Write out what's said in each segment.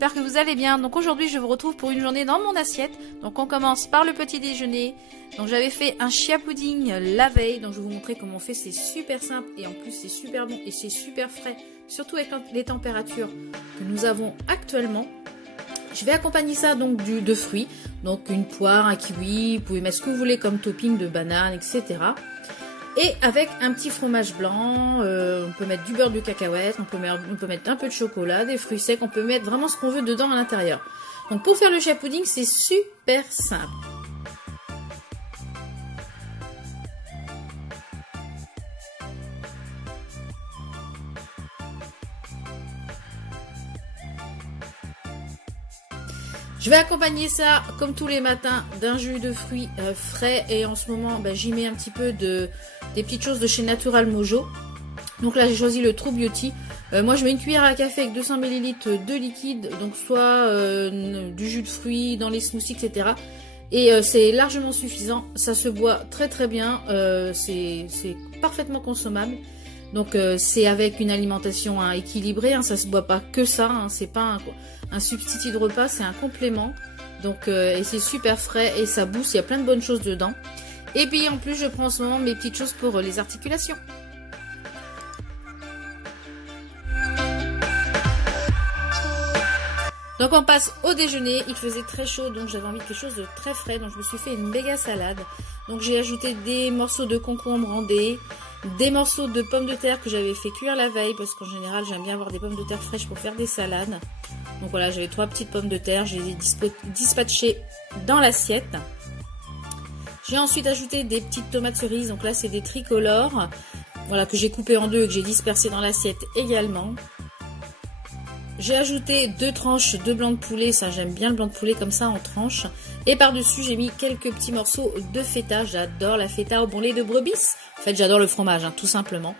j'espère que vous allez bien. Donc aujourd'hui je vous retrouve pour une journée dans mon assiette. Donc on commence par le petit déjeuner. Donc j'avais fait un chia pudding la veille, donc je vais vous montrer comment on fait, c'est super simple et en plus c'est super bon et c'est super frais, surtout avec les températures que nous avons actuellement. Je vais accompagner ça donc de fruits, donc une poire, un kiwi, vous pouvez mettre ce que vous voulez comme topping de banane, etc. Et avec un petit fromage blanc, on peut mettre du beurre de cacahuète, on peut mettre un peu de chocolat, des fruits secs, on peut mettre vraiment ce qu'on veut dedans à l'intérieur. Donc pour faire le chia pudding, c'est super simple. Je vais accompagner ça, comme tous les matins, d'un jus de fruits frais. Et en ce moment, j'y mets un petit peu des petites choses de chez Natural Mojo. Donc là, j'ai choisi le True Beauty. Moi, je mets une cuillère à café avec 200 ml de liquide. Donc soit du jus de fruits dans les smoothies, etc. Et c'est largement suffisant. Ça se boit très très bien. C'est parfaitement consommable. Donc c'est avec une alimentation équilibrée, ça se boit pas que ça, c'est pas un substitut de repas, c'est un complément. Donc et c'est super frais et ça booste, il y a plein de bonnes choses dedans. Et puis en plus je prends en ce moment mes petites choses pour les articulations. Donc on passe au déjeuner, il faisait très chaud donc j'avais envie de quelque chose de très frais, donc je me suis fait une méga salade. Donc j'ai ajouté des morceaux de concombre randés, des morceaux de pommes de terre que j'avais fait cuire la veille parce qu'en général j'aime bien avoir des pommes de terre fraîches pour faire des salades. Donc voilà, j'avais 3 petites pommes de terre, je les ai dispatchées dans l'assiette. J'ai ensuite ajouté des petites tomates cerises, donc là c'est des tricolores, voilà, que j'ai coupées en deux et que j'ai dispersées dans l'assiette également. J'ai ajouté 2 tranches de blanc de poulet, ça j'aime bien le blanc de poulet comme ça en tranches. Et par-dessus j'ai mis quelques petits morceaux de feta, j'adore la feta au bon lait de brebis. En fait j'adore le fromage, tout simplement.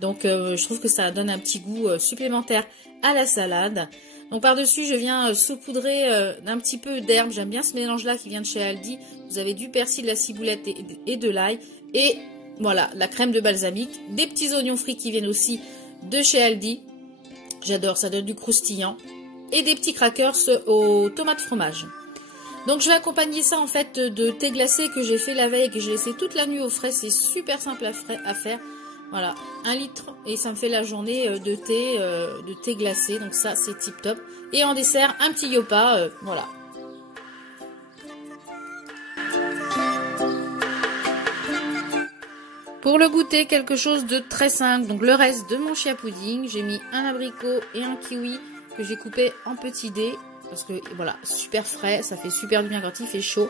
Donc je trouve que ça donne un petit goût supplémentaire à la salade. Donc par-dessus je viens saupoudrer d'un petit peu d'herbe, j'aime bien ce mélange là qui vient de chez Aldi. Vous avez du persil, de la ciboulette et de l'ail. Et voilà, la crème de balsamique, des petits oignons frits qui viennent aussi de chez Aldi. J'adore, ça donne du croustillant. Et des petits crackers aux tomates fromage. Donc je vais accompagner ça en fait de thé glacé que j'ai fait la veille et que j'ai laissé toute la nuit au frais. C'est super simple à faire. Voilà, 1 litre et ça me fait la journée de thé glacé. Donc ça c'est tip top. Et en dessert, un petit yopa, voilà. Pour le goûter, quelque chose de très simple. Donc le reste de mon chia pudding, j'ai mis un abricot et un kiwi que j'ai coupé en petits dés. Parce que voilà, super frais, ça fait super du bien quand il fait chaud.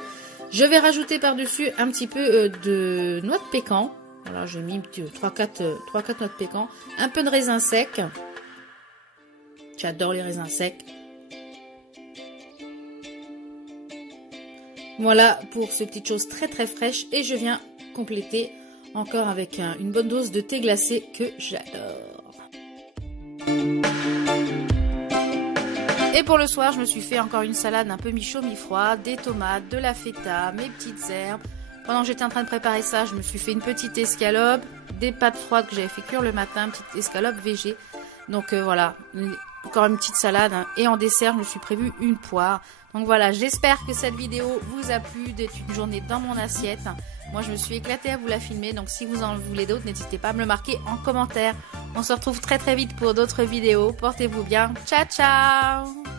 Je vais rajouter par-dessus un petit peu de noix de pécan. Voilà, j'ai mis 3-4 noix de pécan. Un peu de raisin sec. J'adore les raisins secs. Voilà pour ces petites choses très très fraîches. Et je viens compléter encore avec une bonne dose de thé glacé que j'adore. Et pour le soir, je me suis fait encore une salade un peu mi-chaud, mi-froid, des tomates, de la feta, mes petites herbes. Pendant que j'étais en train de préparer ça, je me suis fait une petite escalope, des pâtes froides que j'avais fait cuire le matin, une petite escalope végé. Donc voilà, encore une petite salade. Et en dessert, je me suis prévu une poire. Donc voilà, j'espère que cette vidéo vous a plu, d'être une journée dans mon assiette. Moi, je me suis éclatée à vous la filmer. Donc si vous en voulez d'autres, n'hésitez pas à me le marquer en commentaire. On se retrouve très très vite pour d'autres vidéos. Portez-vous bien. Ciao, ciao!